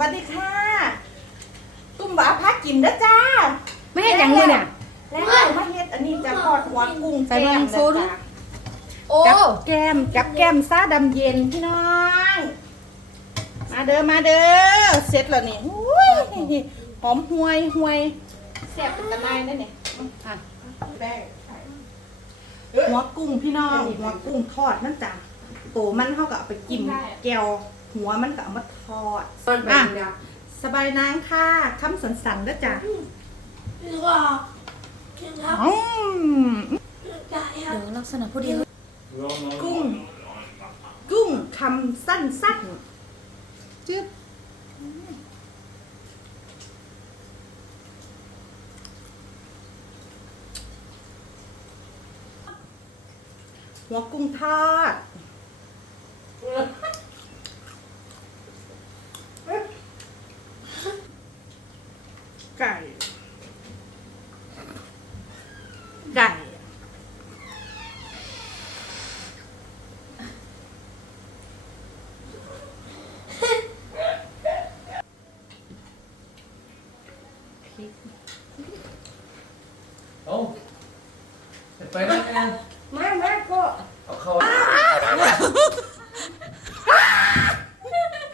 วัสดีค่ะ ตุ้มหวาพักกินเด้อจ้าไม่เห็นอย่างนี้เนี่ยแล้วเอามาเฮ็ดอันนี้จะทอดหัวกุ้งใส่แก้มน้ำซุเด้อปจ้าโอ้กับแก้มกับแก้มซาดำเย็นพี่น้อง มาเด้อมาเด้อเสร็จแล้วนี่อุ้ยหอมห่วยห่วยแซ่บเป็นตะไนนั่นนี่อะหัวกุ้งพี่น้องหัวกุ้งทอดนั่นจ้ะโตมันเขาก็เอาไปจิ้มแก้ว หัวมันก็เอามาทอดอะสบายนางค่ะคำสันสันๆเด้อจ้ะนี่ก็กินครับอืมได้ครัเดี๋บยวลักษณะพอดีกุ้ง กุ้งคำสั้นสั้นๆจึ๊บหัวกุ้งทอด 盖呀，盖呀，嘿，哦，要拍吗？妈，妈哥，我。靠！